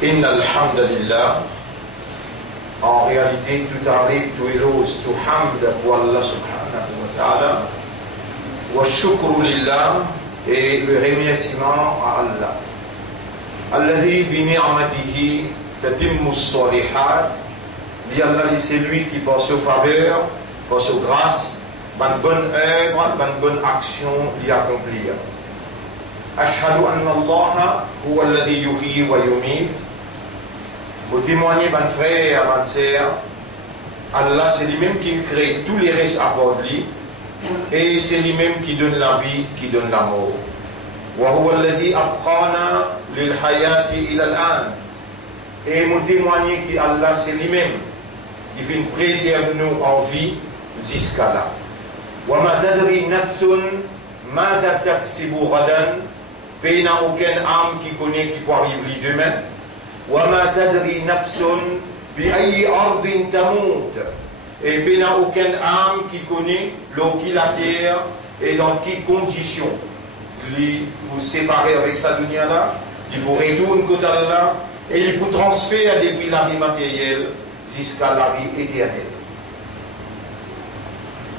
Inna alhamdulillah. En réalité, tout arrive, tout éloge, tout hamd pour Allah subhanahu wa ta'ala. Wa shukru lillah, et le remerciement à Allah. Alladhi bi ni'matihi tatimmu s-salihat. Allah, c'est lui qui passe aux faveurs, passe aux grâces, une bonne œuvre, une bonne action d'y accomplir. Ashhadu anna Allah huwa alladhi yuhyi wa yumit. Pour témoigner, mon frère, ma sœur, Allah, c'est lui-même qui crée tous les restes à bord de lui, et c'est lui-même qui donne la vie, qui donne la mort. Wa huwa alladhi abqana lil hayati ila al-an. Et mon témoigner qui Allah, c'est lui-même qui fait préserver nous en vie jusqu'à là. Wa ma tadri nafsun ma taksibu ghadan. Il n'y a aucune âme qui connaît qui peut arriver demain. وَمَا تَدْرِي نَفْسٌ بِأَيِّ أَرْضٍ تَمُوتُ. Et il n'y a aucune âme qui connaît l'eau qui la terre et dans quelles conditions. Il vous séparer avec sa dunya là, il vous retourne côté Allah et il vous transfère depuis la vie matérielle jusqu'à la vie éternelle.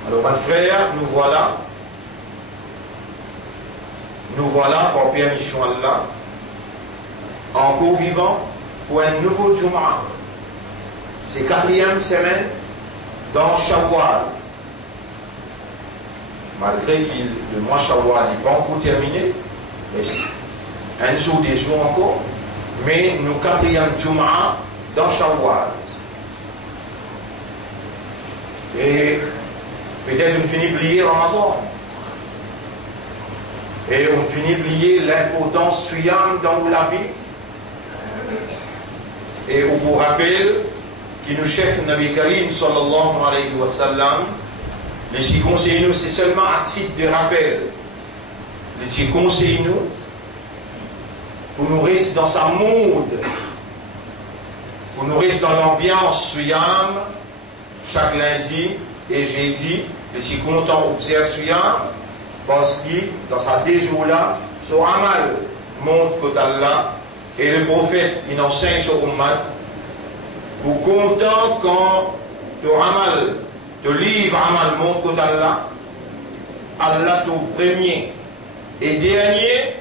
Alors, mon frère, nous voilà, par permission Allah, encore vivant pour un nouveau Jum'a. C'est 4e semaine dans Shawwal. Malgré que le mois Shawwal n'est pas encore terminé, mais un jour, des jours encore, mais nous 4e Jum'a dans Shawwal. Et peut-être on finit oublier Ramadan. Et on finit oublier l'importance suyam dans la vie. Et on vous rappelle que nous chef Nabi Karim sallallahu alayhi wa sallam, les qui conseillent nous, c'est seulement un titre de rappel. Les qui conseillent nous pour nous rester dans sa mode, pour nous rester dans l'ambiance suyam chaque lundi et jeudi, les qui content observer suyam. Parce que dans sa déjour-là, son amal montre côté Allah et le prophète il enseigne sur Ummah. Pour content quand ton amal, ton livre amal montre côté Allah, Allah ton premier et dernier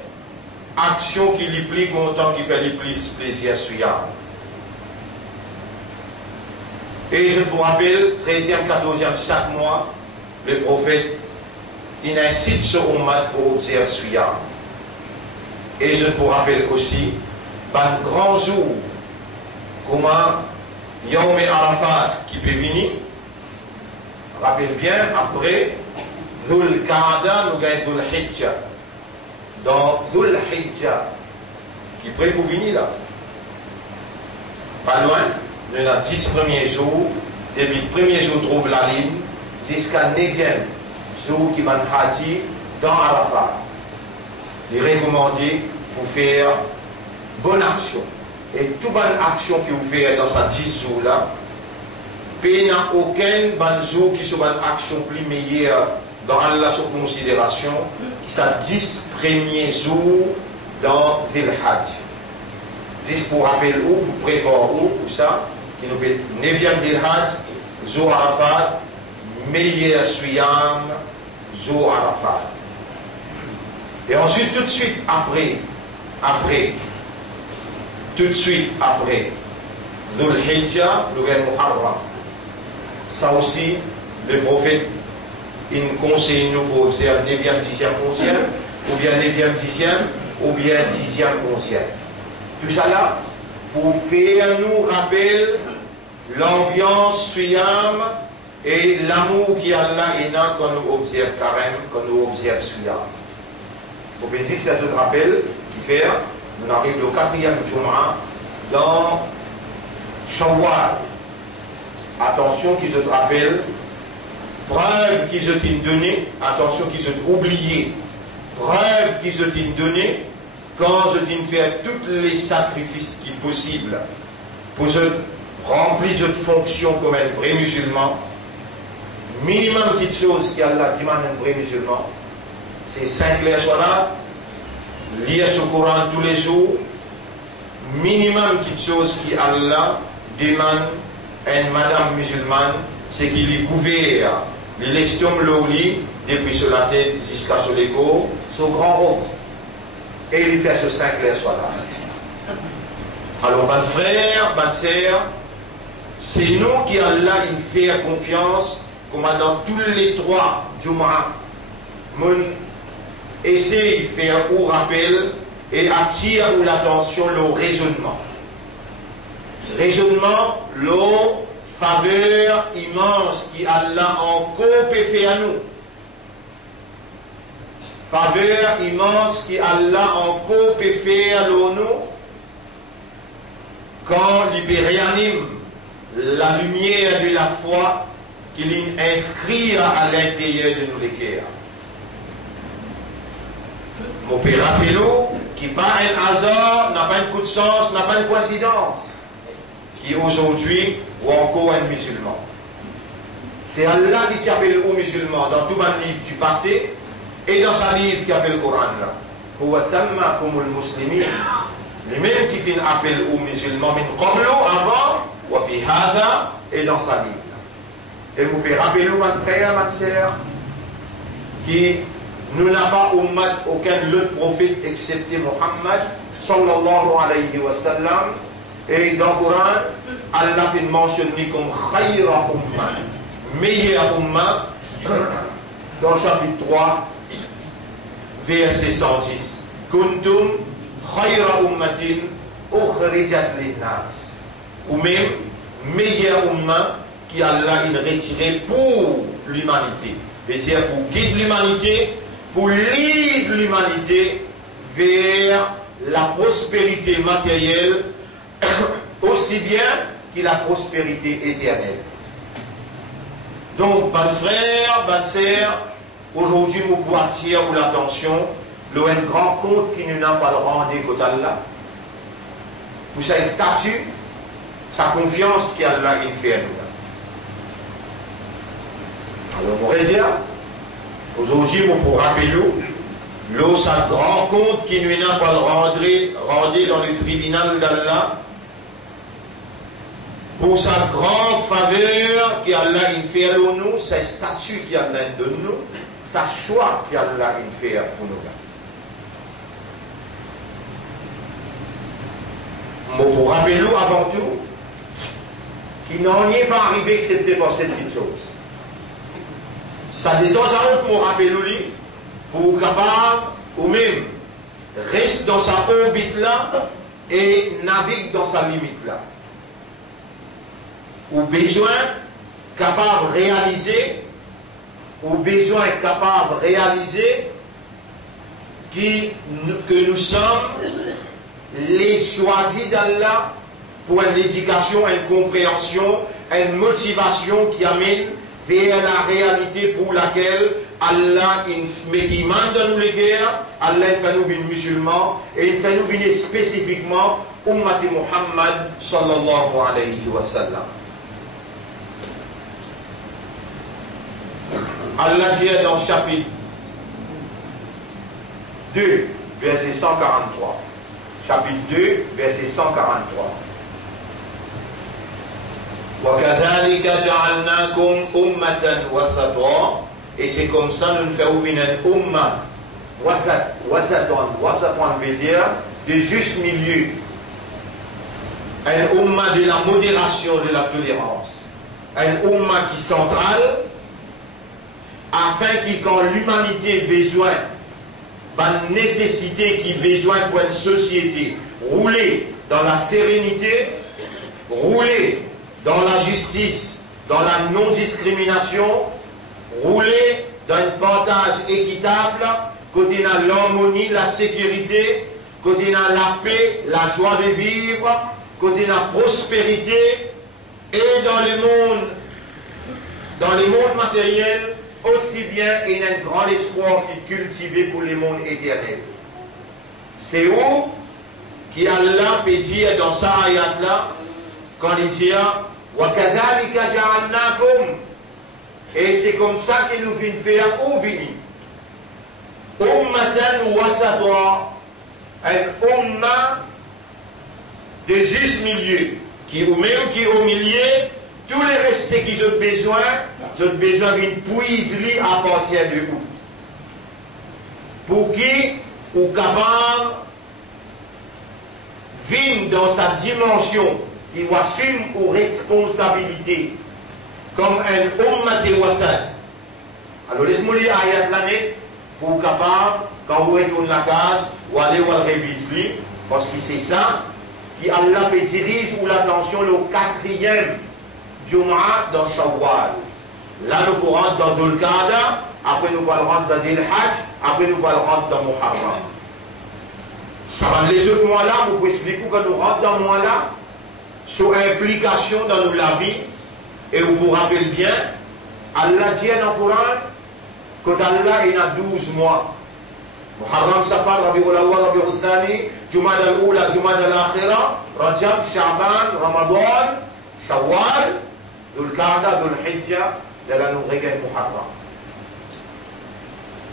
action qui lui plie content, qui fait lui plus plaisir sur. Et je vous rappelle, 13e, 14e chaque mois, le prophète il incite ce Ummah pour observer Suyam. Et je vous rappelle aussi, un grand jour, comment Yawm Arafat qui peut venir, rappelle bien, après Dhul Qa'da, nous gagnons Dhul Hijjah. Dans Dhul Hijjah, qui peut pour venir là. Pas loin, nous avons 10 premiers jours, depuis le premier jour, trouve la ligne, jusqu'à 9e. Qui va haji dans Arafat. Il est recommandé pour faire bonne action. Et toute bonne action que vous faites dans ces 10 jours-là, il n'y a aucun bon jour qui soit une action plus meilleure dans Allah sous considération que ces 10 premiers jours dans Dhul Hajj. Juste pour rappeler où, pour prévoir où, pour ça, qui nous fait 9e Dhul Hajj, jour Arafat, meilleur Suyam, jour Arafat. Et ensuite, tout de suite après, Dhul Hijjah, le Muharram. Ça aussi, le prophète, il nous conseille nous pour faire 9e, 10e, 11e, ou bien 9e, 10e, ou bien 10e, 11e. Tout ça là, pour faire nous rappeler l'ambiance Suyam et l'amour qui Allah est là quand nous observons Karem, quand nous observons Suyam. Pour bénir, c'est un autre rappel qui fait, nous arrivons au 4e Jum'a dans Shawwal. Attention qui se rappelle, preuve qui se t'est donnée, attention qui se t'est oublié, preuve qui se t'est donnée quand je t'ai fait tous les sacrifices qui sont possibles pour se remplir cette fonction comme un vrai musulman. Minimum petite chose qu'Allah demande un vrai musulman, c'est 5 les salat, lire ce Coran tous les jours, minimum quelque chose qui Allah demande à une madame musulmane, c'est qu'il est couvert, il laisse tomber le lit, depuis sur la tête jusqu'à sur les côtes, son grand robe. Et il fait ce 5 clair soit là. Alors, mon frère, ma soeur, c'est nous qui Allah il fait confiance, comme dans tous les 3 Jumu'ah. Mon essaie de faire ou rappel et attire l'attention, le raisonnement. Raisonnement, le faveur immense qui Allah encore peut faire à nous. Faveur immense qui Allah encore peut faire à nous quand il réanime la lumière de la foi qu'il inscrit à l'intérieur de nous les cœurs. Mon père rappelez-nous qui pas un hasard, n'a pas un coup de sens, n'a pas une coïncidence, qui aujourd'hui ou encore un musulman. C'est Allah qui s'appelle aux musulmans dans tout le livre du passé et dans sa livre qui appelle le Coran là. Huwa sammakumul muslimin. Les mêmes qui font appel aux musulmans, mais comme l'eau avant, wa fi hada, et dans sa livre. Et vous pouvez rappeler, mon frère, ma soeur, qui nous n'a pas aucun autre prophète excepté Muhammad, sallallahu alayhi wa sallam, et dans le Coran, Allah fait mentionner comme khayra umma, meilleure umma, dans le chapitre 3, verset 110. Kuntum khayra ummatin ukhrijat linnas. Ou même, meilleure umma qui Allah a retiré pour l'humanité. C'est-à-dire pour guider l'humanité, pour lier l'humanité vers la prospérité matérielle, aussi bien que la prospérité éternelle. Donc, mes frères, mes sœurs, aujourd'hui, nous pouvons attirer l'attention, un grand compte qui nous n'a pas le rendu côté Allah, pour sa statut, sa confiance qu'Allah a fait à nous. Alors, mon résident, aujourd'hui, nous pouvons rappeler l'eau, sa grand compte qui nous n'a pas le rendu dans le tribunal d'Allah, pour sa grande faveur qu'Allah a fait à nous, sa statut qu'Allah a donné nous, sa choix qu'Allah a fait pour nous. Pour rappeler avant tout, qu'il n'en est pas arrivé excepté pour cette petite chose. Ça de temps à autre, mon rappel pour capable, ou même, reste dans sa orbite là et navigue dans sa limite là. Ou besoin capable de réaliser, que nous sommes les choisis d'Allah pour une éducation, une compréhension, une motivation qui amène vers la réalité pour laquelle Allah il mande dans nous les guerres, Allah il fait nous venir musulmans et il fait nous venir spécifiquement Ummati Muhammad sallallahu alayhi wa sallam. Allah dit dans chapitre 2, verset 143. Chapitre 2, verset 143. وَكَذَلِكَ جَعَلْنَاكُمْ أُمَّةً وَسَطًا. Et c'est comme ça nous faisons une umma wasatan veut dire de juste milieu. Un umma de la modération, de la tolérance. Un umma qui est centrale, afin que quand l'humanité a besoin, la nécessité qui a besoin pour une société, rouler dans la sérénité, rouler dans la justice, dans la non-discrimination, rouler dans un partage équitable, côté dans l'harmonie, la sécurité, côté dans la paix, la joie de vivre, côté dans la prospérité, et dans le monde matériel, aussi bien il y a un grand espoir qui est cultivé pour le monde éternel. C'est où qu'Allah peut dire dans sa ayat là, quand il dit وَكَذَلِكَ جَعَلْنَاكُمْ. Et c'est comme ça qu'il nous vient faire ou vini. Ummatan wasata. Un umma de juste milieu, qui ou même qui au milieu, tous les restes qui ont besoin d'une puiser à partir de vous. Pour qui ou capable vivre dans sa dimension, qui assume aux responsabilités, comme un ummat wasat. Alors laisse-moi lire ayat l'année pour capable, quand vous retournez la case, ou aller voir le réviser, parce que c'est ça qui Allah fait dirige ou l'attention le 4e Jum'a dans Shawwal. Là nous rentrons dans Dhul Qa'da, après nous allons rentrer dans Dhul Hajj, après nous allons rentrer dans Muharram. Ça va les autres mois là, vous pouvez expliquer que nous rentrons dans le mois là, sur implication dans nos la vie, et vous vous rappelez bien, Allah dit dans le Coran que d'Allah il a 12 mois. Muharram, Safar, Rabi'ul Awwal, Rabi'ul Thani, Jumad al-Oula, Jumad al-Akhira, Rajab, Sha'ban, Ramadan, Shawwal, Dhul Qa'da, Dhul Hijjah, de la nourriture Muharram.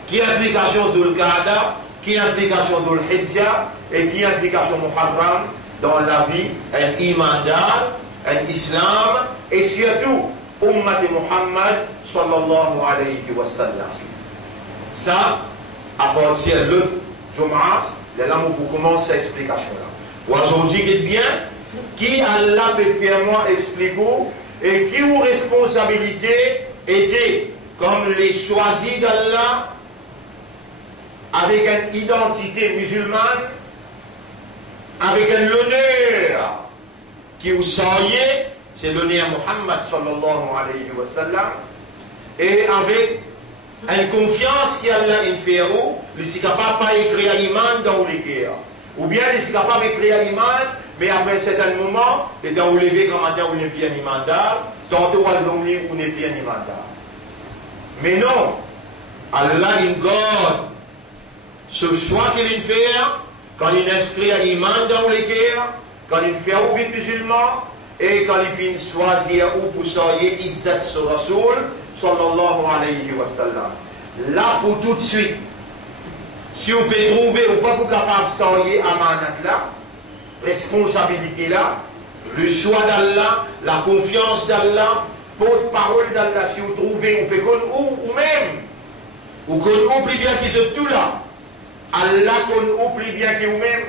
Qui implication Dhul Qa'da, qui implication Dhul Hijjah et qui implication Muharram dans la vie, un imandar, un islam et surtout Ummat Muhammad sallallahu alayhi wa sallam. Ça, à partir de l'autre Jum'a, là où vous commencez cette explication-là. Aujourd'hui, dites bien, qui Allah peut fièrement expliquer et qui aux responsabilités étaient comme les choisis d'Allah avec une identité musulmane, avec un honneur qui vous soyez, c'est l'honneur Muhammad sallallahu alayhi wa sallam, et avec une confiance qui Allah in fait, il est capable de pas écrire iman dans les cœurs. Ou bien il est capable d'écrire iman, mais après un certain moment, et dans le lever comme matin, on n'est plus un imandar, tantôt on n'est plus un imandar. Mais non, Allah in garde ce choix qu'il fait, quand il inscrit un iman dans les cœurs, quand il fait au but musulman, et quand il finit choisir ou pour soyer Izzat sur Rasoul, sallallahu alayhi wa sallam. Là, pour tout de suite, si vous pouvez trouver ou pas vous capable de soyer amanat là, responsabilité là, le choix d'Allah, la confiance d'Allah, porte-parole d'Allah, si vous trouvez, vous pouvez ou même, ou qu'on oublie bien qu'ils sont tout là, Allah qu'on oublie bien qu'ils vous-même,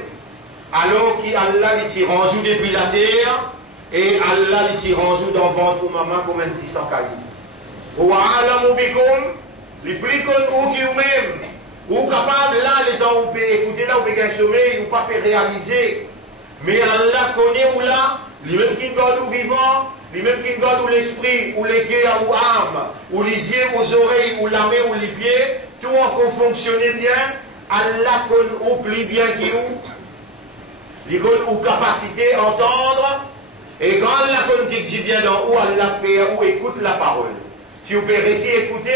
alors qu'Allah il s'y range depuis la terre, et Allah il s'y range dans le ventre ou maman comme un petit sans caillou. Ou alamu bikum, les plus qu'on qui vous-même, ou capable là, les temps où vous pouvez écouter là, vous pouvez sommeil, ou pas réaliser. Mais Allah connaît où là, les mêmes qui gardent ou vivant, les mêmes qui gardent ou l'esprit, ou les cœurs ou âme, ou les yeux, aux oreilles, ou la main, ou les pieds, tout encore fonctionne bien. Allah qu'on oublie bien qui ou, il a une capacité à entendre, et quand Allah qu'on dit bien dans où Allah fait ou écoute la parole. Si vous pouvez réussir à écouter,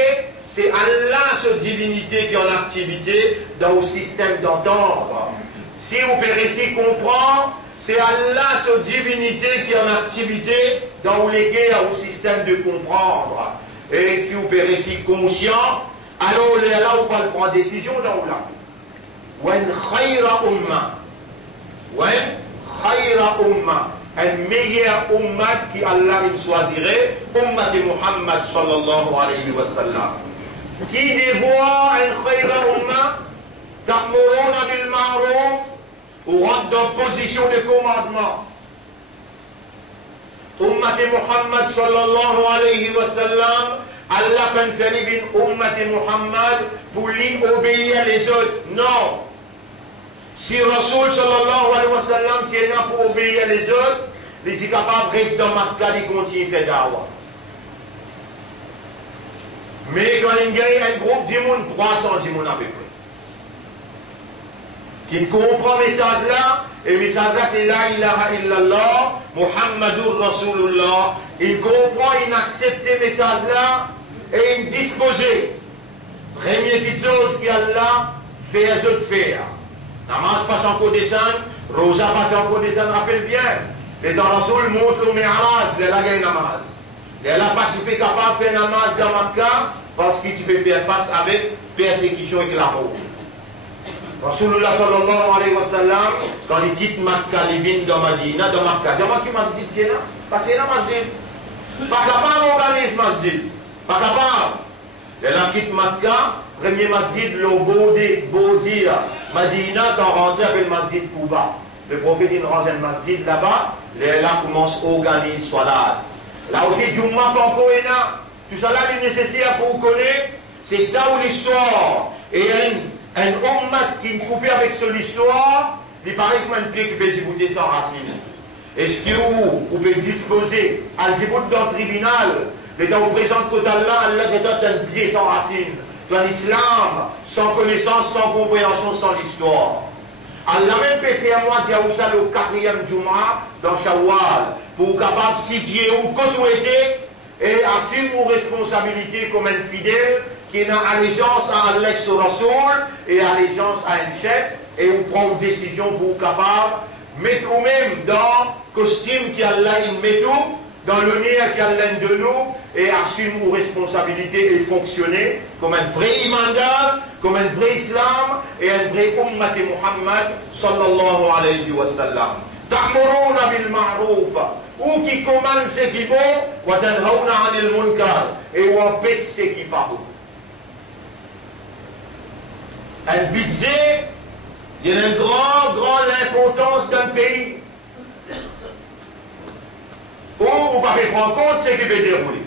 c'est Allah, cette divinité qui est en activité dans le système d'entendre. Si vous pouvez réussir à comprendre, c'est Allah, cette divinité qui est en activité dans les guerres au système de comprendre. Et si vous pouvez réussir conscient, alors là, vous pouvez prendre décision dans là. Wen khayra umma. Wen khayra umma. Un meilleur ummat qui Allah il choisirait, ummat de Muhammad sallallahu alayhi wa sallam. Qui dévoie un khayra umma, ta'muruna bil ma'ruf, ou rentre dans position de commandement. Ummat de Muhammad sallallahu alayhi wa sallam, Allah peut faire une ummat de Muhammad pour lui obéir les autres. Non. Si Rasoul sallallahu alayhi wa sallam tient là pour obéir les autres, il est capable de rester dans Makkah et continuer à faire dawa. Mais quand il y a un groupe de monde, 300 de monde à peu près, qui comprend le message là, et le message là c'est La ilaha illallah, Muhammadur Rasulullah, il comprend, il accepte le message là, et il dispose. Première petite chose qu'Allah fait les autres faire. Namaz pas encore descendre, Rosa pas encore descendre, rappelle bien. Et dans Rasoul montre le Mi'raj, il a gagné namaz. Il a participé capable de faire namaz dans Makkah parce qu'il peut faire face avec persécution et la mort. Rasulullah sallallahu alayhi wa sallam, quand il quitte Makkah, il vient dans Madina, dans Makkah. Dis-moi qui masjid c'est là? Parce que c'est là masjid. Pas capable d'organiser masjid. Pas capable. Et là, quitte Makkah, premier masjid, le Boudia. Madina, quand rentre avec le masjid Kouba. Le prophète, il range un masjid là-bas. Et là, commence à organiser Salat. Là aussi, Jumma, Kankoena. Tout ça là, il est nécessaire pour vous connaître. C'est ça ou l'histoire. Et un ummat qui est coupé avec son histoire, il paraît que un pied qui peut débouter sans racine. Est-ce que vous pouvez disposer à débout dans le tribunal, mais dans le présent côté Allah, Allah est un pied sans racine. Dans l'islam, sans connaissance, sans compréhension, sans l'histoire. Allah même peut faire moi dire ça le 4e Juma dans Shawwal, pour capable de situer ou côtoyer et assumer vos responsabilités comme un fidèle qui a allégeance à Allah sur Rasoul et allégeance à un chef et vous prend une décision pour capable mettre vous-même dans le costume qu'Allah met tout, dans l'honneur qu'Allah de nous et assume vos responsabilités et fonctionner comme un vrai imandat, comme un vrai islam et un vrai ummat Muhammad sallallahu alayhi wa sallam. Ta'muruna bil ma'ruf ou qui commande ce qui est bon wa tanhauna 'anil munkar et ou empêche ce qui n'est pas bon. Un budget, il y a une grande importance d'un pays. Où vous ne pouvez prendre compte de ce qui peut dérouler.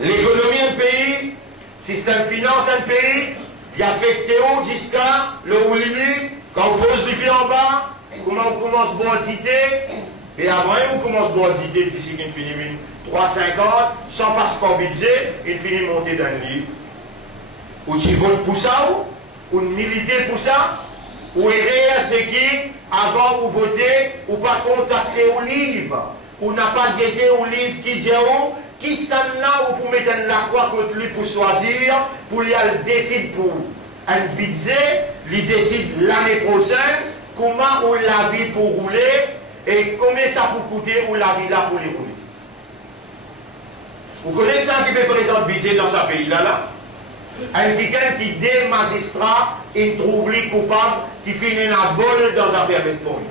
L'économie d'un pays, le système finance d'un pays, il affecte où jusqu'à le haut limite, quand on pose les pieds en bas, comment on commence à boire et avant on commence à boire d'ici qu'il finit 3,50, sans passeport budget, il finit monter d'un livre. Ou tu votes pour ça, ou militer pour ça, ou errer à ce qui, avant vous votez, ou pas contacter au livre, ou n'a pas guetté au livre qui dit qui s'en a ou pour mettre la croix contre lui pour choisir, pour lui aller décider pour un budget, il décide l'année prochaine comment on la vie pour rouler et combien ça peut coûter ou la vie là pour les rouler. Vous connaissez ça qui peut présenter budget dans ce pays-là? Un quelqu'un qui, des magistrats, il trouve les coupables, qui finit la bolle dans un permis de conduire.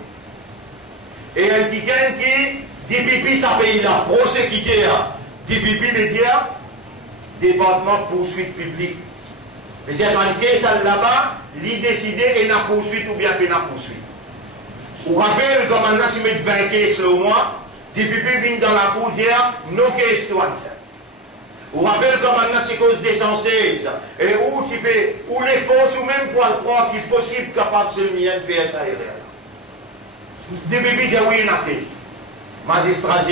Et un quelqu'un qui, dit pipi, ça pays-là, prosécuté, dit pipi, veut dire, département de poursuite publique. Mais c'est un cas là-bas, il décide et n'a poursuite ou bien qu'il n'a poursuite. Vous rappelez, comme maintenant, si vous mettez 20 caisses au mois, dit pipi vient dans la poussière, nos caisses, toi, ça. Vous rappelez comme maintenant c'est cause d'essentiel, et où tu peux, ou les forces, ou même pour le croire qu'il est possible capable de se de faire ça. Depuis que j'ai oui une case, magistrat,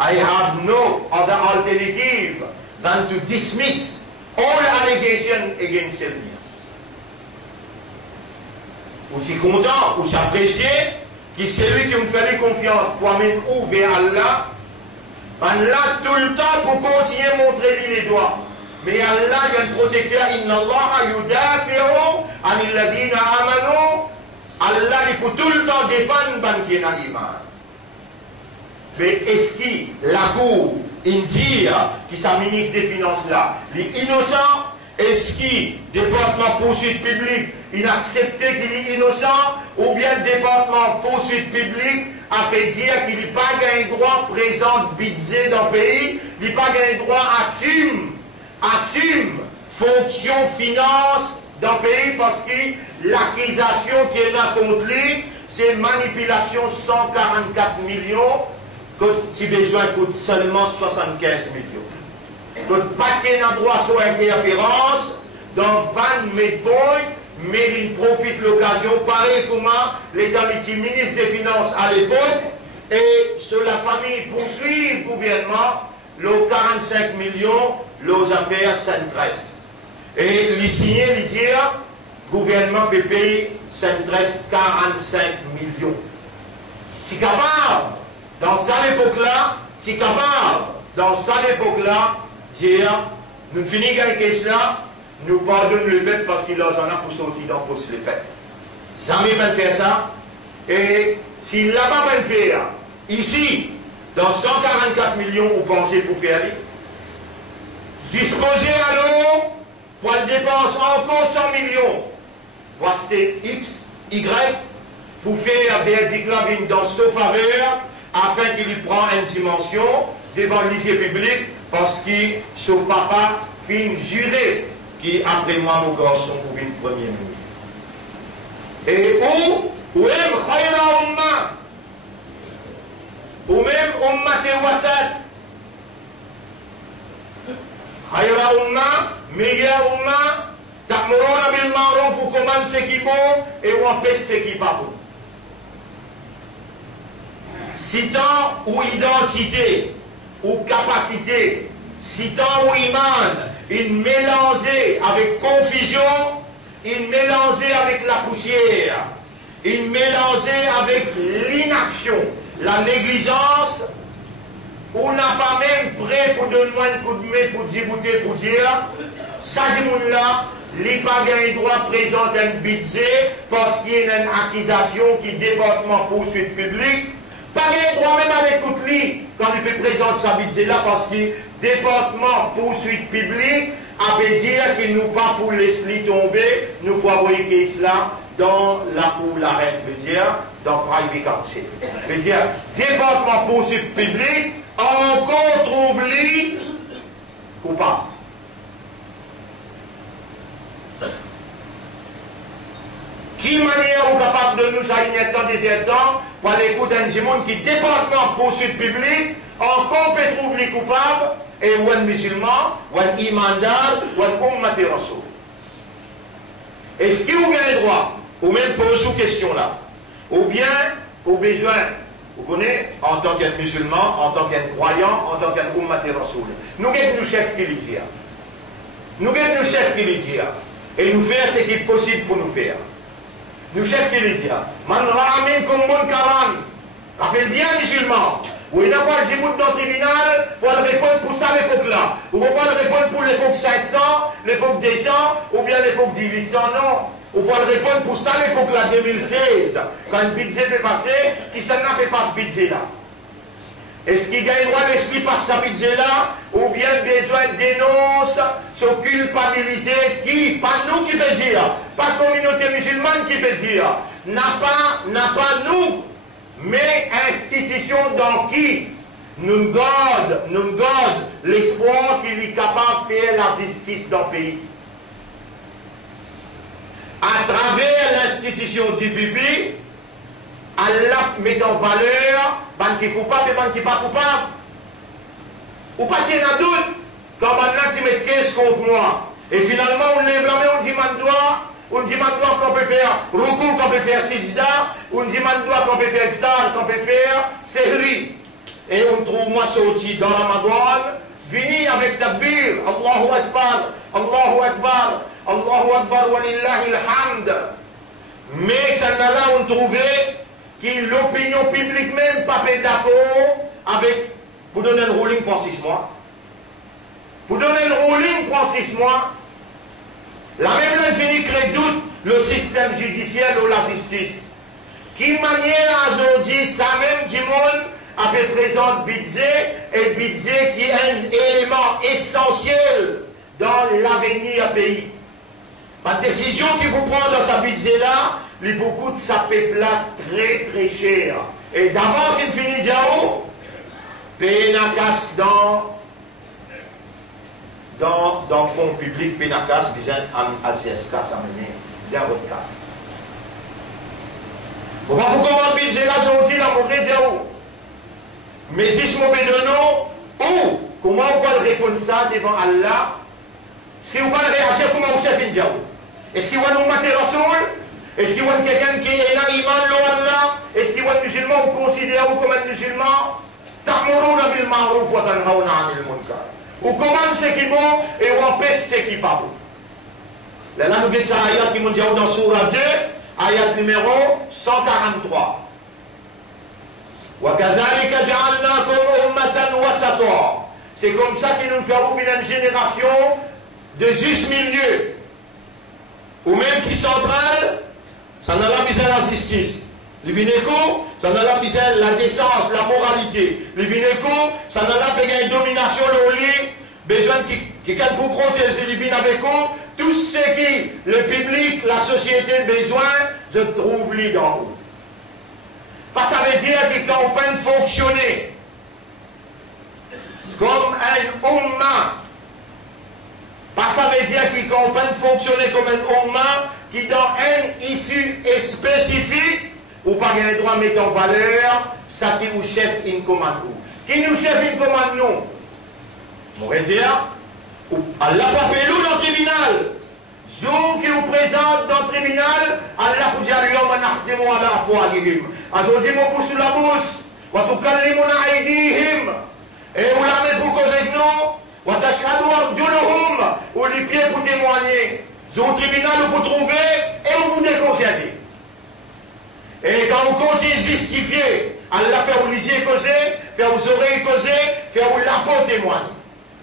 I have no other alternative than to dismiss all allegations against me. Ou si content, ou s'apprécier, que c'est lui qui me fait confiance pour m'amener vers Allah. Allah tout le temps pour continuer à montrer les doigts. Mais Allah, il y a un protecteur. Inna Allah yudafi'u anil ladina amanu. Allah, il peut tout le temps défendre ban qui est dans l'iman. Mais est-ce que la Cour India, qui est sa ministre des Finances là, il est innocent? Est-ce que le département poursuite publique, il a accepté qu'il est innocent? Ou bien le département poursuite publique a fait dire qu'il n'a pas un droit présent budget dans le pays, il n'a pas un droit assume fonction finance dans le pays parce que l'accusation qui est là contre lui, c'est manipulation 144 millions, si besoin coûte seulement 75 millions. Donc, pas un droit sur interférence, dans Van Medboy, mais il profite l'occasion, pareil comment l'État ministre des Finances à l'époque, et sur la famille poursuit le gouvernement, les 45 millions, les affaires s'intéressent. Et il signé, il dit, le gouvernement peut payer s'intéresse 45 millions. C'est capable, dans cette époque-là, c'est capable, dans cette époque-là, dire, nous finissons avec cela, nous pardonnons le peuple parce qu'il en a pour sortir dans le poste le peuple. Jamais va faire ça. Et s'il n'a pas va faire, ici, dans 144 millions, vous pensez pour faire, disposer alors pour le dépense encore 100 millions, pour acheter X, Y, pour faire des éclaves dans sa faveur, afin qu'il y prend une dimension devant le lycée public, parce que son papa fin juré qui après moi mon garçon pour une premier ministre. Et ou même khayra umma, ou même umma te wasat, khayra umma, meilleure umma, ta'muruna bil ma'ruf, ou commande ce qui est bon et ou empêche ce qui n'est pas bon. Citant ou identité, ou capacité, citant ou iman, il mélangeait avec confusion, il mélangeait avec la poussière, il mélangeait avec l'inaction, la négligence, on n'a pas même prêt pour donner un coup de main pour djibouter, pour dire, ça là, les pas gagnent droit présente un budget parce qu'il y a une accusation qui département poursuite publique. Pas gagnent droit même avec tout lui quand il peut présenter sa budget là parce que département poursuite publique avait dire qu'il nous pas pour laisser tomber, nous pour envoyer cela dans la cour la reine, veut dire dans private council. Veut dire département poursuite publique encore trouve lui coupable. Qui manière est capable de nous aligner dans des temps pour l'écoute d'un monde qui département poursuite publique encore peut trouver les coupables et ou un musulman, ou un imandar, ou un ummati rasoul. Est-ce qu'il vous a le droit, ou même pose une question là, ou bien au besoin, vous connaissez, en tant qu'un musulman, en tant qu'un croyant, en tant qu'un ummati rasoul. Nous sommes nos chefs qui les disent. Nous sommes nos chefs qui les disent. Et nous faire ce qui est possible pour nous faire. Nous chefs qui les disent. Man ramin comme mon karan. Rappelle bien musulman. Ou il n'a pas le djibout dans le tribunal pour le répondre pour ça l'époque-là. Ou on pas le répondre pour l'époque 500, l'époque 200, ou bien l'époque 1800, non. Ou pas le répondre pour ça l'époque-là 2016. Quand une budget peut passer, qui s'en a fait pas ce budget-là. Est-ce qu'il gagne le droit d'esprit par sa budget-là, ou bien besoin de dénonce, sur culpabilité qui, pas nous qui peut dire, pas communauté musulmane qui peut dire, n'a pas nous, mais institution dans qui nous garde l'espoir qu'il est capable de faire la justice dans le pays. À travers l'institution du bibi, Allah met en valeur ban qui est coupable et ban qui n'est pas coupable. Ou pas tirer un doute quand maintenant tu mets 15 contre moi. Et finalement on lève la main, on dit mandoua. On dit mandoua qu'on peut faire ruku, qu'on peut faire sijda. On dit mandoua qu'on peut faire iftar, qu'on peut faire sehri. Et on trouve moi sorti dans la Ramadan, vini avec takbir, Allahu Akbar, Allahu Akbar, Allahu Akbar wa lillahi alhamd. Mais ça là on trouvait que l'opinion publique même pas fait d'accord avec, pour donner un ruling pour 6 mois. Pour donner un ruling pour 6 mois, la même là finit crée doute le système judiciaire ou la justice. Qui manière aujourd'hui, ça même du monde avait présent budget, et budget qui est un élément essentiel dans l'avenir du pays. La décision qu'il vous prend dans sa budget là, il vous coûte sa peuple-là très très cher. Et d'avance, il finit déjà où? Pénakas dans fonds publics, Pénakas, besoin à CSK, ça mène bien votre casse. Bon, vous comment le budget là, aujourd'hui, la montré déjà où? Mais si je m'en vais de nous, où? Comment on va répondre ça devant Allah? Si vous va réagir, comment vous savez déjà où? Est-ce qu'il va nous mater Rasoul? Est-ce qu'il y a quelqu'un qui est un iman Allah? Est-ce qu'il y a un musulman vous considérez comme un musulman? Ta'muruna bil ma'ruf wa tanhauna 'anil munkar. Ou commande ce qui est bon et on empêche ce qui n'est pas bon. Là, nous avons ça ayat qui nous dit dans Surah 2, ayat numéro 143. وَكَذَلِكَ جَعَلْنَاكُمْ أُمَّةً وَسَطًا. C'est comme ça qu'ils nous feront une génération de juste milieu. Ou même qui centrale, ça n'a pas besoin de la justice. Les Vinéco, ça n'a pas besoin de la décence, la moralité. Les Vinéco, ça n'a pas besoin de domination, le lit, besoin qui qui quand vous protéger les vignes avec eux, tout ce qui, le public, la société besoin, je trouve les dans vous. Parce que ça veut dire qu'ils peuvent fonctionner comme un umma. Parce que ça veut dire qu'ils peuvent fonctionner comme un umma qui dans un issue spécifique, ou pas le droit de mettre en valeur, ça qui vous chef in commande. Qui nous chef in commande nous? On va dire, Allah pas fait nous dans le tribunal. Jour qui vous présente dans le tribunal, Allah vous dit à l'homme, on a à la fois à l'him. Aujourd'hui, mon pouce sur la bouche, wa tukallimuna aydihim, et vous la mettez pour causer de nous, wa tashhadu arjuluhum, ou les pieds pour témoigner. Au tribunal, vous vous trouvez et vous vous déconfiez. Et quand vous comptez justifier, Allah fait vous lisier causer, fait vous oreilles causer, fait vous la peau témoigner.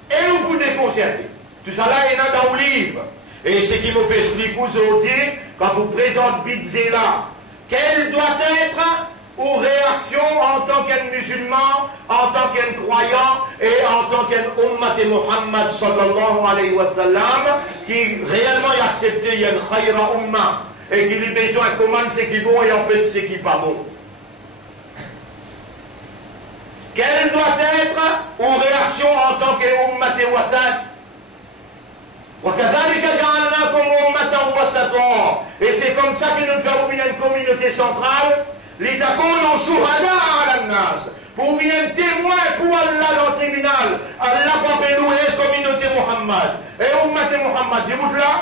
Et vous vous déconfiez. Tout ça là, il y en a dans le livre. Et ce qui me peut expliquer aujourd'hui, quand vous présentez Bidze là, quelle doit être aux réactions en tant qu'un musulman, en tant qu'un croyant et en tant qu'un ummat de Muhammad sallallahu alayhi wa sallam, qui réellement a accepté il y a une khayra umma et qui lui besoin de commander ce qui est bon et empêcher ce qui n'est pas bon. Quelle doit être aux réactions en tant qu'ummat de wasat? Et c'est comme ça que nous faisons une communauté centrale. Pour venir témoin pour Allah dans le tribunal. Allah va nous la communauté Muhammad. Et Ummat Muhammad, je vous là,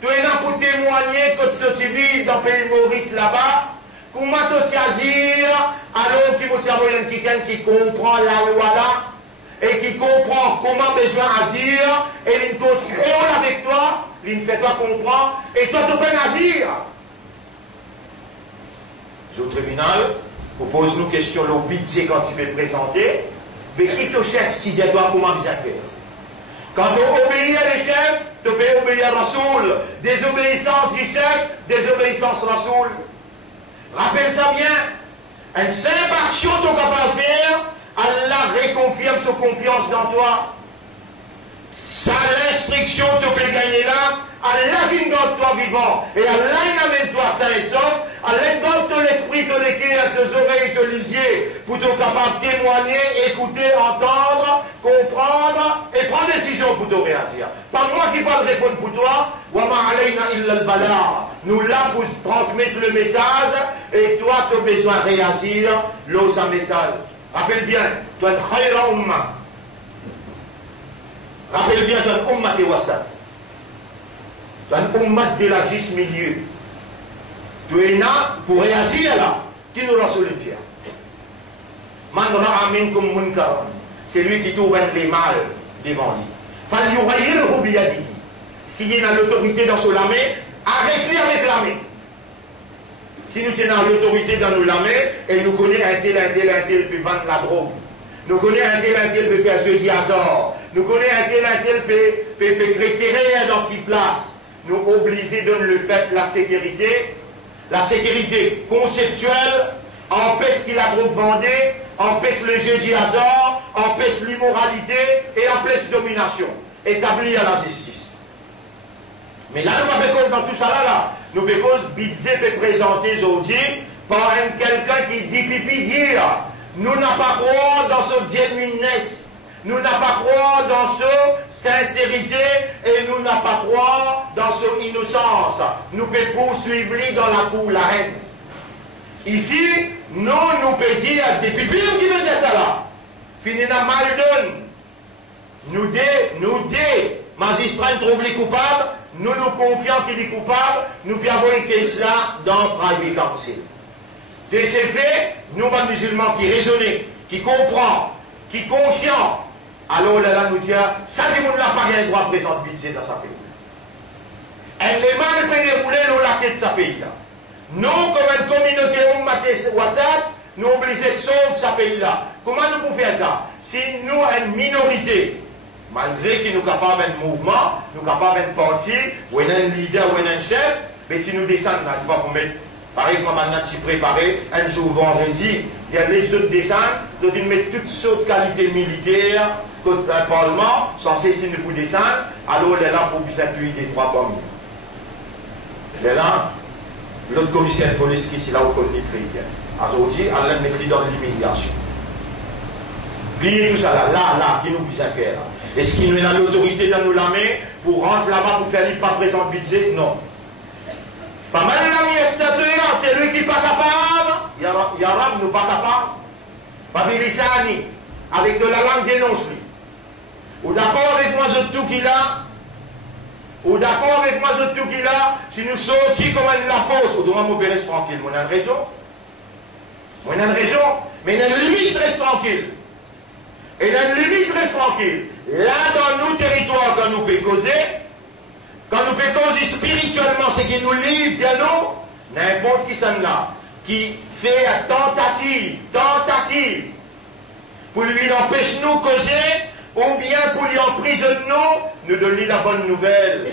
tu es là pour témoigner que tu vis dans le pays Maurice là-bas. Comment tu agir alors qu'il faut avoir quelqu'un qui comprend la loi là et qui comprend comment besoin agir et il cause créole avec toi, il fait toi comprendre et toi tu peux agir. Au tribunal, vous posez nous question, le Bidze quand tu peux présenter, mais qui te chef, tu dis toi comment bien faire. Quand tu obéis à les chefs, tu peux obéir à Rasoul. Désobéissance du chef, désobéissance Rasoul. Rappelle ça bien. Une simple action que tu es capable de faire, Allah reconfirme sa confiance dans toi. Ça l'instruction que tu peux gagner là, Allah vient dans toi vivant. Et Allah amène toi sain et sauf. Allah donne ton esprit, ton équerre, tes oreilles, tes lisiers, pour être capable de témoigner, écouter, entendre, comprendre et prendre décision pour te réagir. Pas moi qui parle répondre pour toi. Nous là pour transmettre le message et toi tu as besoin de réagir l'eau sans message. Rappelle bien, tu es un khayra umma. Rappelle bien, tu es un umma de wasat. Tu es un umma de la juste milieu. Tu es là pour réagir là. Qui nous l'a sollicité? Man ra'a minkum munkaran. C'est lui qui trouve les mal devant lui. Falyughayyirhu biyadihi. S'il y a l'autorité dans son lamé, arrête-lui avec la main. Si nous sommes dans l'autorité dans nos lamés, et nous connaissons un tel peut vendre la drogue. Nous connaissons un tel peut faire jeudi hasard. Nous connaissons un tel peut créer dans qui place. Nous obligés de le peuple la sécurité. La sécurité conceptuelle empêche qu'il a trop vendu, empêche le jeudi hasard, empêche l'immoralité et empêche la domination établie à la justice. Mais là, nous avons dans tout ça là, nous avons Bidze peut présenter aujourd'hui par quelqu'un qui dit pipi dire. Nous n'avons pas croire dans ce genuineness. Nous n'avons pas croire dans ce sincérité et nous n'avons pas croire dans ce innocence. Nous pouvons poursuivre dans la cour la reine. Ici, nous pouvons dire des pipis qui veulent dire ça là. Finina mal donne. Nous des magistrats trouvent les coupables. Nous confions qu'il est coupable, nous pouvons avoir une case là dans le private council. De ces faits, nous, les musulmans qui raisonnent, qui comprennent, qui sont conscients, alors là, nous disons, ça, tout le monde n'a pas le droit de présenter Bidze dans sa pays. Elle les mal peut dérouler dans la tête de sa pays là. Nous, comme une communauté Wassat, nous obligés de sauver sa pays là. Comment nous pouvons faire ça? Si nous, une minorité, malgré que nous sommes capables d'un mouvement, nous sommes capables d'un parti, ou d'un leader, ou d'un chef, mais si nous descendons, nous ne pouvons pas mettre, pareil comme maintenant s'y préparer, un jour vendredi, il y a les autres descendent, nous devons mettre toutes sortes de qualités militaires, contre un parlement, censé si nous descendre, alors elle est là pour s'appuyer des trois pommes. Elle est là, l'autre commissaire de police qui est là au côté de aujourd'hui, elle est mettre dans l'humiliation. Oubliez tout ça là, qui nous puisse faire là. Est-ce qu'il nous a l'autorité dans nous la main pour rentrer là-bas pour faire pas présent budget? Non. Pas mal c'est lui qui n'est pas capable. Yarab nous pas capable. Fabilisani, avec de la langue dénonce-lui. Ou d'accord avec moi, je tout qu'il a. Ou d'accord avec moi, je tout qu'il a. Si nous sortis comme elle la fausse, ou doit m'opérer tranquille. Moi, j'ai une raison. Moi, j'ai une raison. Mais il y a une limite, reste tranquille. Et il y a une limite, reste tranquille. Là, dans nos territoires, quand nous pouvons causer, quand nous pouvons causer spirituellement, c'est qui nous livre, dialogue, n'importe qui s'en là, qui fait tentative, pour lui empêcher nous causer, ou bien pour lui emprisonner nous donner la bonne nouvelle.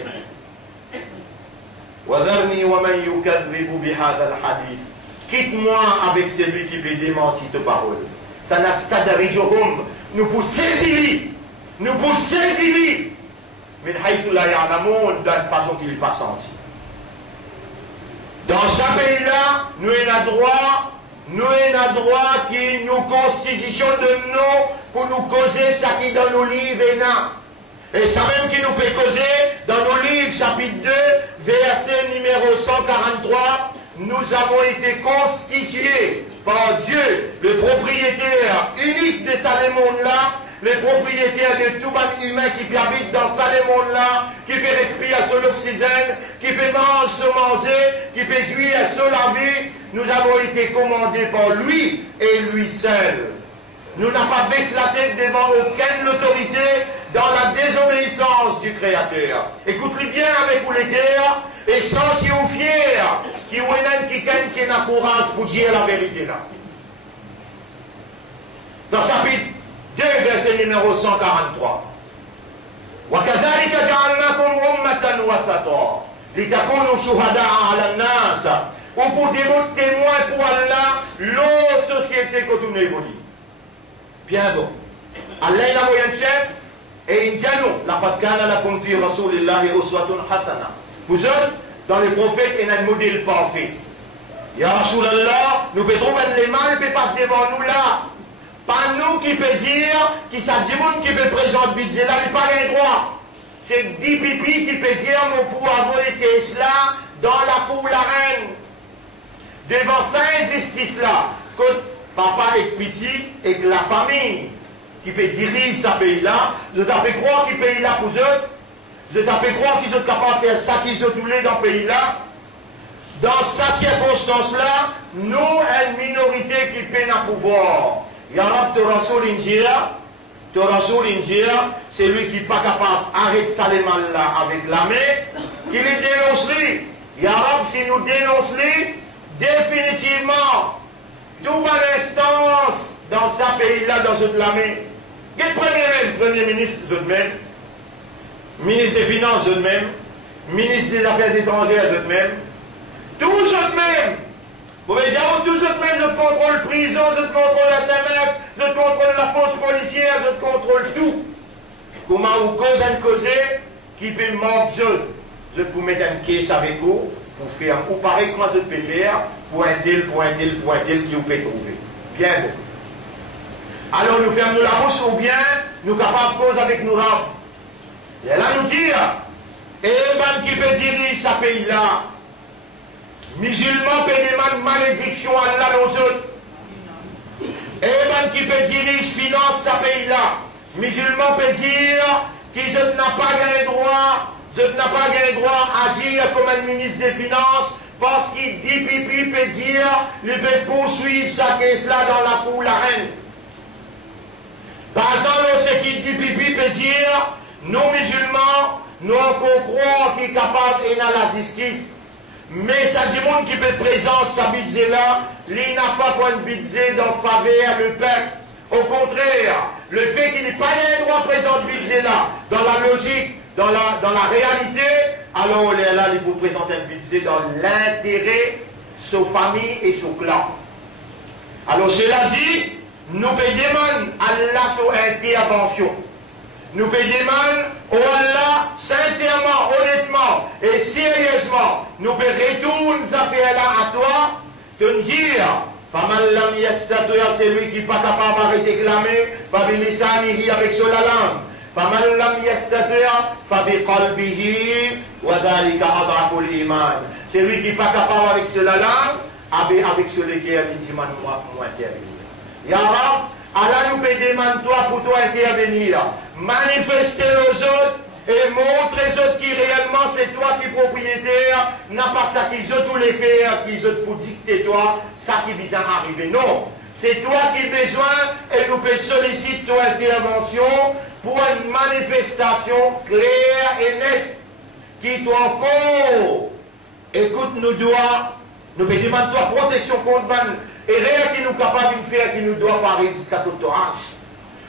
Quitte-moi avec celui qui peut démentir tes paroles. Ça n'a pas de nous pour saisir, nous pour saisir. Mais d'une façon qu'il n'est pas senti. Dans ce pays-là, nous avons droit qui nous constitution de nous pour nous causer ça qui dans nos livres et ça même qui nous peut causer dans nos livres chapitre 2 verset numéro 143. Nous avons été constitués par Dieu, le propriétaire unique de ce monde-là, le propriétaire de tout monde humain qui habite dans ce monde-là, qui peut respirer sur l'oxygène, qui peut manger, qui peut jouir sur la vie. Nous avons été commandés par lui et lui seul. Nous n'avons pas baissé la tête devant aucune autorité dans la désobéissance du Créateur. Écoutez bien avec vous les guerres et sentez-vous fiers qui n'a courage pour dire la vérité là. Dans chapitre 2, verset numéro 143. وَكَذَلِكَ جَعَلْنَاكُمْ أُمَّةً وَسَطًا لِتَكُونُوا شُهَدَاءَ عَلَى النَّاسِ ou pour dire témoin pour Allah, l'autre société que tout évolue. Bien bon. Allah est la moyenne chef et il dit à nous, لَقَدْ كَانَ لَكُمْ فِي رَسُولِ اللَّهِ أُسْوَةٌ حَسَنَةٌ. Vous autres, dans les prophètes, il y a un modèle parfait. Ya Rasulallah, nous pouvons trouver les mal qui passent devant nous là. Pas nous qui peut dire, qui ça dit monde qui peut présenter budget là, il n'a pas le droit. C'est dit pipi qui peut dire, mon pour avoir été cela dans la cour la reine. Devant cette injustice-là, que papa est petit et que la famille qui peut diriger ce pays-là, je t'appelle croire qu'il pays là pour eux, je t'appelle croire qu'ils sont capables de faire ça qu'ils ont tous dans ce pays-là. Dans cette circonstance-là, nous, une minorité qui peine à pouvoir. Yarab Torasoul Injir, c'est lui qui n'est pas capable d'arrêter ça les mal là avec la main, qui les dénonce lui. Yarab, si nous dénonçons lui, définitivement, toute instance dans ce pays-là, dans cette la main, le premier ministre, eux même, ministre des Finances, eux même, ministre des Affaires étrangères, eux même, tous eux même. Vous voyez, tous eux même, je contrôle prison, je contrôle la SMF, je contrôle la force policière, je contrôle tout. Comment vous causez un causé qui peut manquer, je peux mettre un caisse avec vous pour faire, ou pareil, comment je peux faire pour un tel qui vous peut trouver. Bien bon. Alors nous fermons la bouche ou bien nous capables de cause avec nos rampes. Et là nous dire, et ben qui peut diriger ce pays-là, musulmans peut demander malédiction à Allah aux autres. Et ben qui peut diriger finance ce pays-là, musulmans peut dire qu'ils n'ont pas gagné droit, à agir comme un ministre des Finances, parce qu'il dit pipi peut dire, il peut poursuivre sa caisse-là dans la cour la reine. Par exemple, ce qu'il dit pipi peut dire, nous musulmans, nous encore croire qu'il est capable et dans la justice. Mais ça dit monde qui peut présenter sa budget là, il n'a pas point de budget dans faveur le peuple. Au contraire, le fait qu'il n'ait pas le droit de présenter budget là, dans la logique, dans la réalité, alors on est là, il faut présenter un budget dans l'intérêt, sa famille et son clan. Alors cela dit, nous devons demander Allah son intervention. nous pédéman, oh Allah, sincèrement, honnêtement et sérieusement, nous retourner ça fait là à toi, te dire, Faman lam yastatoya, c'est lui qui n'est pas capable de réclamer, Fabilisanihi avec sur la langue. Faman lam yastatoya, Fabiqalbihi, Wadalika adraful iman. C'est lui qui n'est pas capable avec sur la langue, avec sur les guerres, il dit, moi intervenir. Ya Rab, Allah nous peut demander toi pour toi intervenir. Manifester aux autres et montrer aux autres qui réellement c'est toi qui es propriétaire, n'a pas ça qu'ils ont tous les faire, qu'ils ont pour dicter toi, ça qui vient arriver. Non, c'est toi qui as besoin et nous peut solliciter ton intervention pour une manifestation claire et nette qui toi encore, écoute, nous peut demander toi protection contre et rien qui nous capable de faire qui nous doit parler jusqu'à tout orage.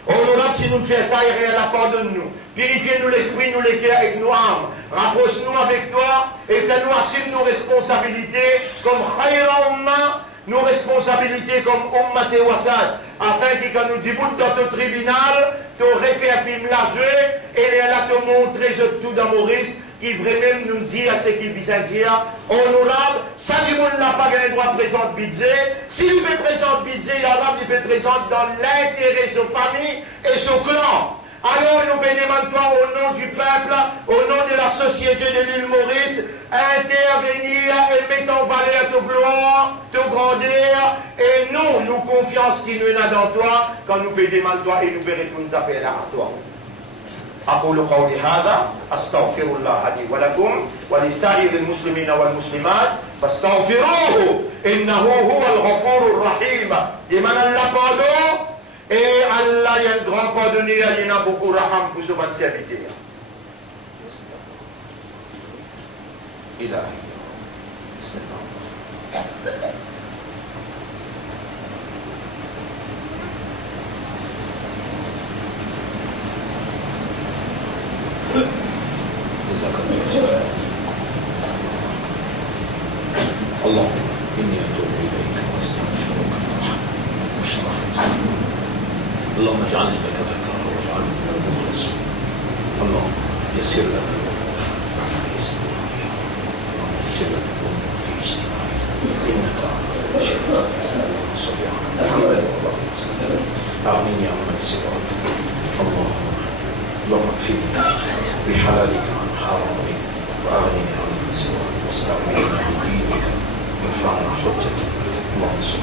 Honorable, si nous faisons ça, et rien pardonne-nous. Purifiez-nous l'esprit, nous les cœurs et nos âmes. Rapproche-nous avec toi et fais-nous assumer nos responsabilités comme Khayra Umma, nos responsabilités comme Ummat et Wasad, afin que quand nous disons dans ton tribunal, tu aurais fait un film là jouer et là te montrer tout dans Maurice qui vraiment nous dit à ce qu'il vient dire, honorable, ça le monde n'a pas le droit de présenter budget. S'il peut présenter budget, il peut présenter dans l'intérêt de sa famille et son clan. Alors nous demandons toi au nom du peuple, au nom de la société de l'île Maurice, intervenir et mettre en valeur ton gloire, ton grandeur, et nous confiance qui nous est dans toi, quand nous demandons toi et nous verrons nous appeler à toi. أقول قولي هذا أستغفر الله لي ولكم ولسائر المسلمين والمسلمات فاستغفروه إنه هو الغفور الرحيم لمن الله pardon et Allah est un grand pardonneur, il y a beaucoup de raham pour ce serviteur. إلهي بسم الله اللهم إني أتوب إليك وأستغفرك واشرح لي صدري اللهم اجعلني لك ذكرا واجعلني لك مخلصا اللهم يسر لك اللهم يسر لك في سماعي إنك على كل شيء قدير صل على محمد اللهم صل أغنني عن سواك اللهم اكفني بحلالك عن حرامك وأغنني عن سواك واستغنني عن دينك وارفعنا حجتك اللهم صل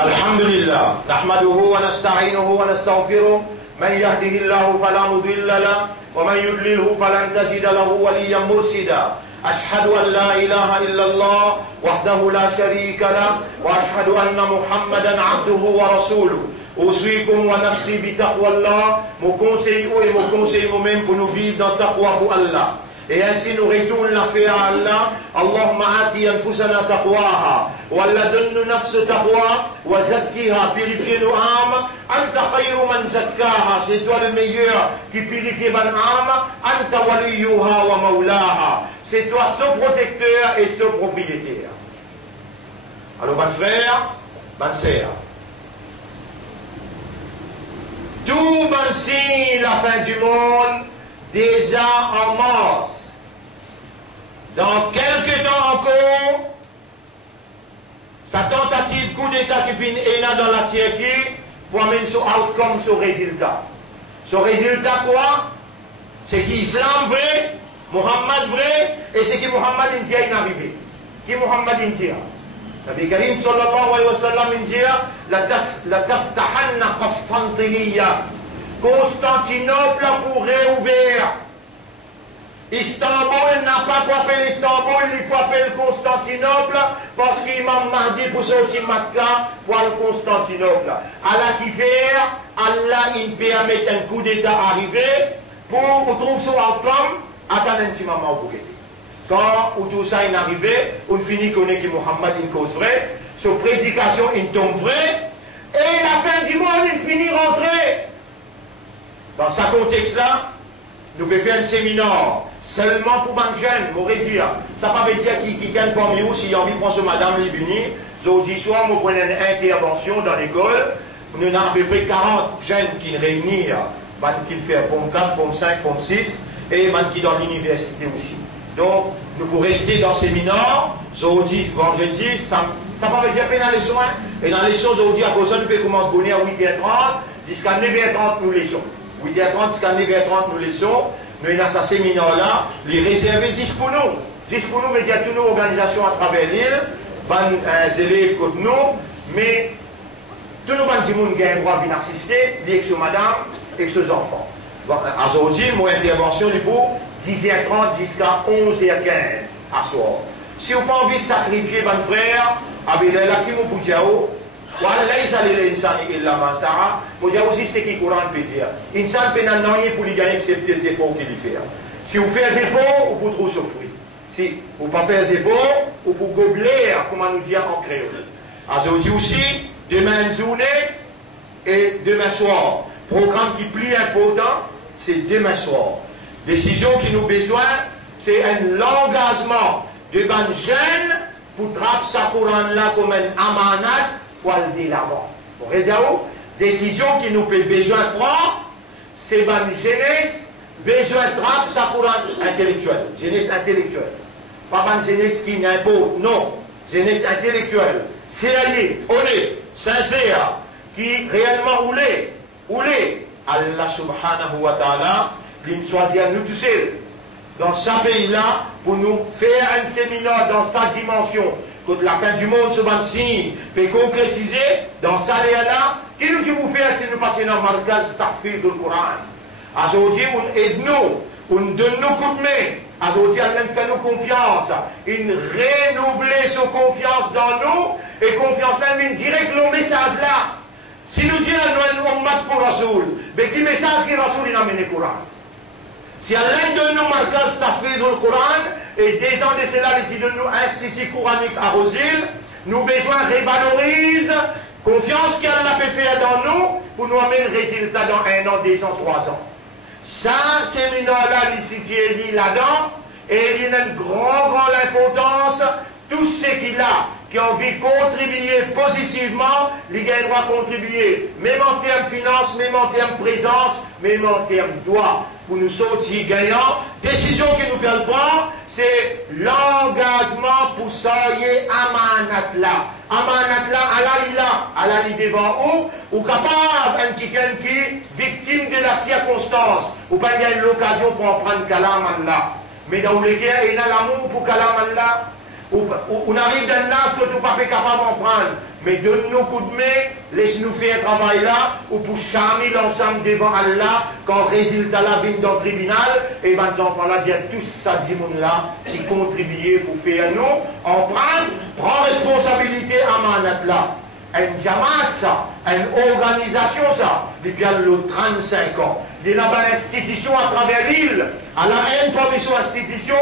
الحمد لله نحمده ونستعينه ونستغفره من يهده الله فلا مضل له ومن يضلله فلن تجد له وليا مرشدا أشهد أن لا إله إلا الله وحده لا شريك له وأشهد أن محمدا عبده ورسوله أوصيكم ونفسي بتقوى الله mon conseil et mon conseil vous-même pour nous vivre dans taqwa pour Allah. Et ainsi nous retournons l'affaire à Allah. Allahumma ati anfusana taqwaha. Wa Allah donne-nous nafs taqwa. Wa zakkiha. Purifie nos âmes. Anta khayru man zakkaha. C'est toi le meilleur qui purifie mon âme. Anta waliyuha wa maulaha. C'est toi son protecteur et son propriétaire. Alors, mon frère, ma sœur, tout bon signe la fin du monde déjà en mars. Dans quelques temps encore, sa tentative coup d'État qui finit dans la Turquie pour amener son outcome, son résultat. Son résultat quoi? C'est qu'Islam vrai, Muhammad vrai, et c'est que Muhammad India est arrivé. Qui Muhammad India? Nabi Karim sallallahu alayhi wa sallam India, la taftahanna Constantiniya. Constantinople pour réouvrir. Istanbul n'a pas pour appeler Istanbul, il peut appeler Constantinople parce qu'Imam Mahdi pour sortir Makkah pour le Constantinople. Allah qui fait, Allah il permet un coup d'État arriver pour trouver son outcome, attendez un petit moment pour aider. Quand tout ça est arrivé, on finit qu'on est que Muhammad il cause vrai, son prédication il tombe vrai, et la fin du monde il finit rentrer. Dans ce contexte-là, nous pouvons faire un séminaire seulement pour les jeunes, pour réduire. Ça ne veut pas dire qu'il gagne parmi vous, s'il y a envie de prendre madame Libuni, jeudi soir, nous prenons une intervention dans l'école nous avons à peu près 40 jeunes qui réunissent, qui font Forme 4, Forme 5, Forme 6, et qui dans l'université aussi. Donc, nous pouvons rester dans le séminaire, jeudi, vendredi, ça va dire que dans les leçons, et dans les leçons, aujourd'hui, à cause de ça, nous pouvons commencer à bonner à 8h30, jusqu'à 9h30, nous leçons. 8h30 jusqu'à 9h30, nous leçons. Nous avons ce séminaire-là, les réserver juste pour nous. Juste pour nous, mais il y a toutes nos organisations à travers l'île, les élèves comme nous, mais tous nos gens qui ont le droit de venir assister, avec ses madame et ses enfants. Aujourd'hui, mon intervention est pour 10h30 jusqu'à 11h15 à soir. Si vous n'avez pas envie de sacrifier votre frère, avec la qui vous pouvez dire, aussi ce qui courant peut dire. Insan peut n'a rien pour lui gagner excepté les efforts qu'il fait. Si vous faites des efforts, vous pouvez trop souffrir. Si vous ne faites pas des efforts, vous pouvez gobeler, comme on nous dit en créole. Aujourd'hui aussi, demain journée et demain soir. Programme qui est plus important, c'est demain soir. Décision qui nous besoin, c'est un engagement de ban jeunes pour traper sa couronne là comme un amanat pour aller l'avant. Vous voyez où? Décision qui nous peut besoin de prendre, c'est ban jeunesse, besoin de traper sa couronne intellectuelle. Jeunesse intellectuelle. Pas ban jeunesse qui n'impose, non. Jeunesse intellectuelle, sérieux, honnête, sincère, qui réellement oulé. Allah subhanahu wa ta'ala, il choisit nous tous seuls, dans ce pays-là, pour nous faire un séminaire dans sa dimension, que la fin du monde se va signe, peut concrétiser dans sa là, il nous dit vous faire si nous passons dans le marquage tafsir du Coran. Aujourd'hui, on aide-nous, on donne nous coup de main. Aujourd'hui, elle fait nous confiance, il renouvelle son confiance dans nous, et confiance même, il direct le message là. Si nous disons nous mat pour Rasoul, mais qui message qui Rasoul il amène le Coran? Si Allah donne nous marquage tafsir du Coran, et des ans de cela, il donne nous institut coranique à Rosil, nous besoin révalorise confiance qu'Allah peut faire dans nous pour nous amener le résultat dans 1 an, 2 ans, 3 ans. Ça, séminaire-là, il s'y dit là-dedans, et il y a une grande importance, tout ce qu'il a, qui ont envie de contribuer positivement, les gars doivent contribuer, même en termes finance, même en termes présence, même en termes droit, pour nous sortir gagnants. Décision que nous pouvons prendre, c'est l'engagement pour sortir amanat là. Amanat là, à la devant où, ou capable, un quelqu'un qui est victime de la circonstance, ou pas gagner l'occasion pour en prendre kalam Allah. Mais dans les cas, il y a l'amour pour kalam Allah. On arrive dans l'âge que tu n'es pas capable d'en prendre. Mais donne-nous coup de main, laisse-nous faire un travail là, ou pour charmer l'ensemble devant Allah, quand le résultat là vient dans le tribunal, et ben les enfants là viennent tous ça dit là, qui contribuer pour faire nous, en prend responsabilité à manat là. Une jamaat ça, une organisation ça, depuis le 35 ans. Il y a une institution à travers l'île. À la haine, parmi son institution,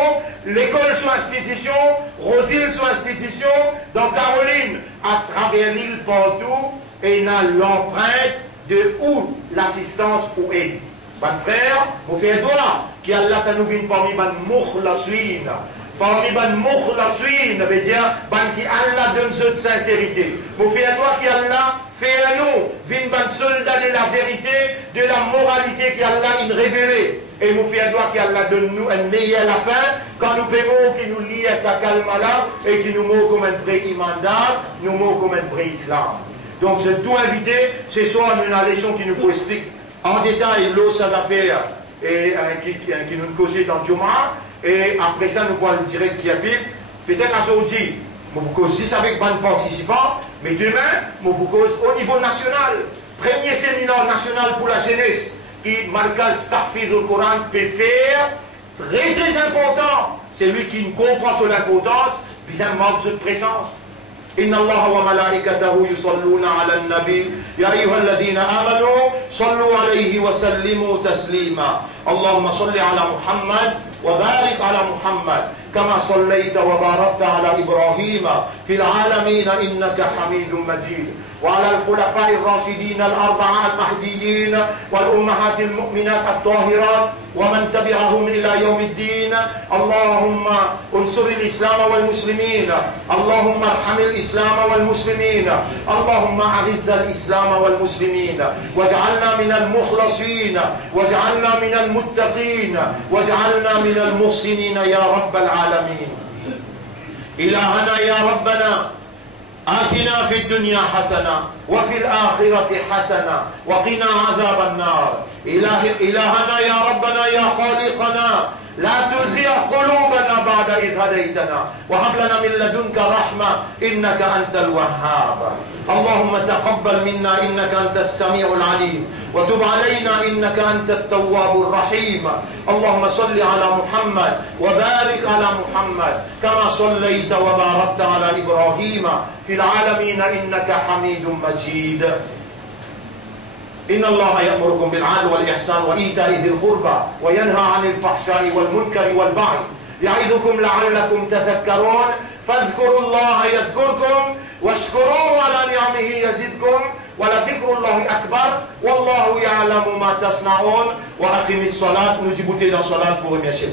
l'école son institution, Rosil son institution, dans Caroline, à travers l'île partout, et il y a l'empreinte de où l'assistance ou aide. Mon frère, vous faites droit, qui a la fait nous venir parmi les moukhlasuin. Parmi les moukhlasuin, ça veut dire qui Allah donne cette sincérité. Vous faites droit qui Allah fait à nous, vin ban soldat de la vérité, de la moralité qui Allah il révélé. Et nous faisons droit qu'Allah donne nous un meilleur la fin, quand nous payons qui nous lie à sa calme là, et qui nous met comme un vrai imandar, nous met comme un vrai islam. Donc c'est tout invité, ce soir nous avons une leçon qui nous explique en détail l'eau ça d'affaires et qui nous cause dans Juma, et après ça nous voyons le direct qui arrive. Peut-être aujourd'hui, nous vous cause 6 avec 20 participants, mais demain, nous vous cause au niveau national, premier séminaire national pour la jeunesse, qui marquage tafsir du Coran peut faire, très important, c'est lui qui comprend son importance, puis ça manque de présence. إن الله وملائكته يصلون على النبي يا أيها الذين آمنوا صلوا عليه وسلموا تسليما اللهم صل على محمد وبارك على محمد كما صليت وباركت على إبراهيم في العالمين إنك حميد مجيد. وعلى الخلفاء الراشدين الأربعة المهديين والأمهات المؤمنات الطاهرات ومن تبعهم إلى يوم الدين. اللهم انصر الإسلام والمسلمين، اللهم ارحم الإسلام والمسلمين، اللهم أعز الإسلام والمسلمين، واجعلنا من المخلصين، واجعلنا من المتقين، واجعلنا من المحسنين يا رب العالمين. إلهنا يا ربنا آتنا في الدنيا حسنة وفي الآخرة حسنة وقنا عذاب النار. إلهنا يا ربنا يا خالقنا لا تزغ قلوبنا بعد إذ هديتنا وهب لنا من لدنك رحمة إنك أنت الوهاب. اللهم تقبل منا إنك أنت السميع العليم وتب علينا إنك أنت التواب الرحيم. اللهم صل على محمد وبارك على محمد كما صليت وباركت على إبراهيم في العالمين إنك حميد مجيد. إن الله يأمركم بالعدل والإحسان وإيتاء ذي القربى وينهى عن الفحشاء والمنكر والبغي يعظكم لعلكم تذكرون. فاذكروا الله يذكركم واشكروه على نعمه يزدكم ولذكر الله أكبر والله يعلم ما تصنعون. وأقم الصلاة. نجيب تيدا صلاة pour remercier